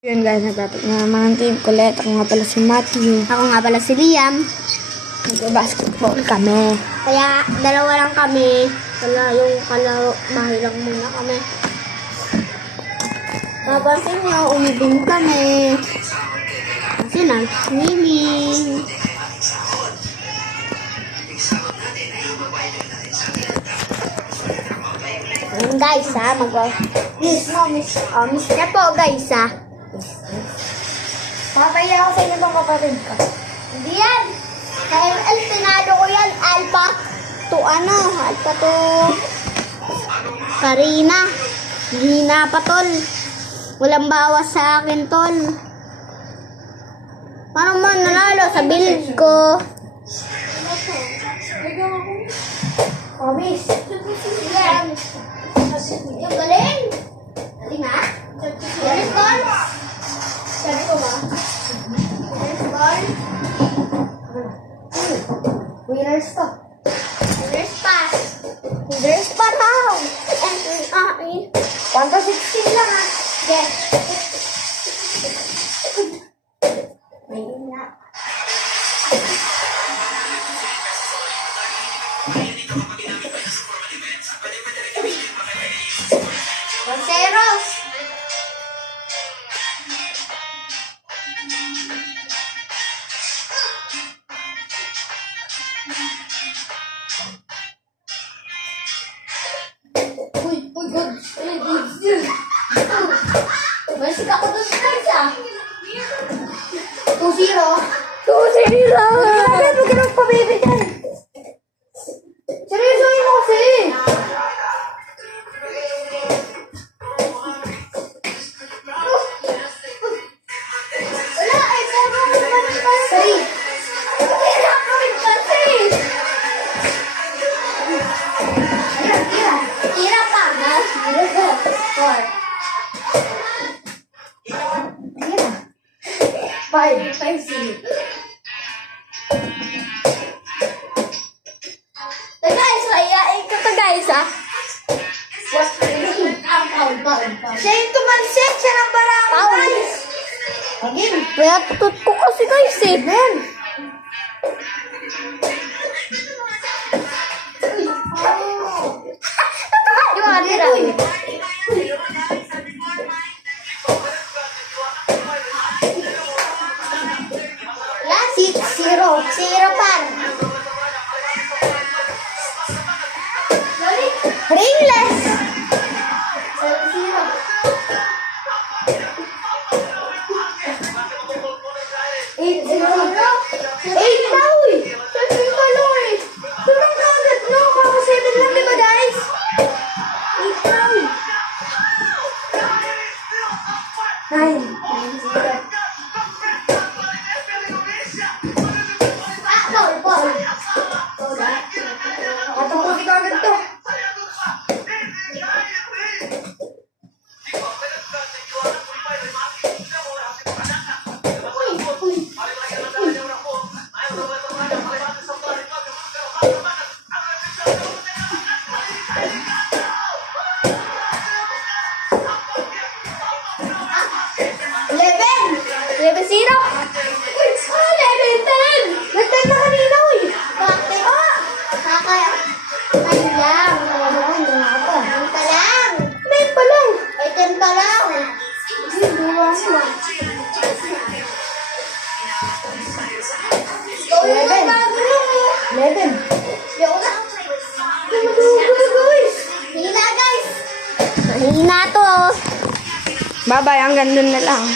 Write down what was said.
Yun guys, nagpapit na mga team kulit. Ako nga pala si Matthew. Ako nga pala si Liam. Nag-basketball kami. Kaya dalawa lang kami. Wala yung kalaro. Bahay lang muna kami. Papansin nyo, umibing kami. Kasi nag-swimming. Ayun guys ha, miss na po guys ha. Papaya ako sa inyo itong kapatid ko. Hindi yan. Sa ML, pinado ko yan. Alpha to Karina. Hina pa tol. Walang bawas sa akin tol. Parang man nanalo sa build ko. Oh, miss. Yan. Yung galing. Galing ha? Galing tol. Sabi ko ba? Winners to. Winners pass. Winners pa raw. 1 to 16 lang ha. Yes. May ina. Monteros. Masik ako doon guys ah. 2-0. 2-0! Bakit mo ganun pabibi dyan? Seryosohin mo kasi! Wala eh, puro naman kasi. Hirap naman kasi. Hirap pa na. Four. 5-0. Guys, kayain ko to guys ah. Siya yung tumansit! Siya ng barang guys! Again, kaya tutut ko kasi guys eh. Ben. Di ba tira? Wala, 6-0. 0 par. Ringless. 7-0. 8-0 na uy! 7 pa lang eh! Sunang na agad no? Kaka 7 lang diba guys? 8 na uy! 9. Ball. Nakatapusin ka agad to. Nag-10 na kanina uy! Bakit? Kakaya. Ano lang? Ano pa lang? 9 pa lang! Ay, 10 pa lang. Ikaw yung 11. nagagano. 11. Yung na. Nag-ugo na guys! Hina guys. Hina to. Bye-bye, hanggang dun na lang.